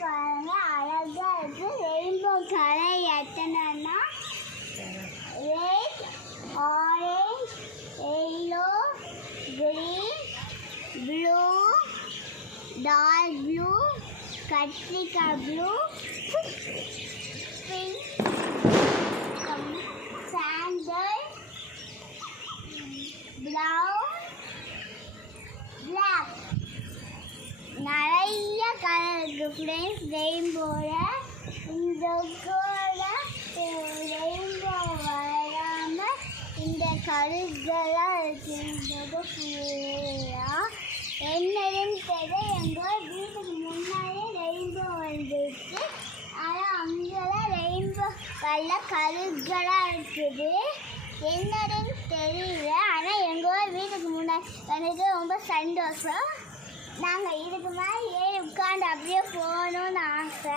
பாருங்க, அழகா இருக்கு. ரெயின்போ கலர் எத்தனைன்னா red, orange, yellow, green, blue, dark blue, கத்திரிக்காய் blue, pink, sandal, brown, black. நிறைய கலர் இருக்கு ஃப்ரெண்ட்ஸ் ரெயின்போவில். இந்த கூட ரெயின்போ வராமல் இந்த கலர்களாக இருக்கு. இந்த ஃபுல்லாக என்னதுன்னு தெரியல. எங்கள் வீட்டுக்கு முன்னாடி ரெயின்போ வந்துருக்கு. ஆனால் அங்கெல்லாம் ரெயின்போ கலர்களாக இருக்குது. என்னதுன்னு தெரியல. ஆனால் எங்கள் வீட்டுக்கு முன்னாடி எனக்கு ரொம்ப சந்தோஷம். நாங்கள் இதுக்கு மேலே ஏறி உட்காந்து அப்படியே போகணுன்னு ஆசை.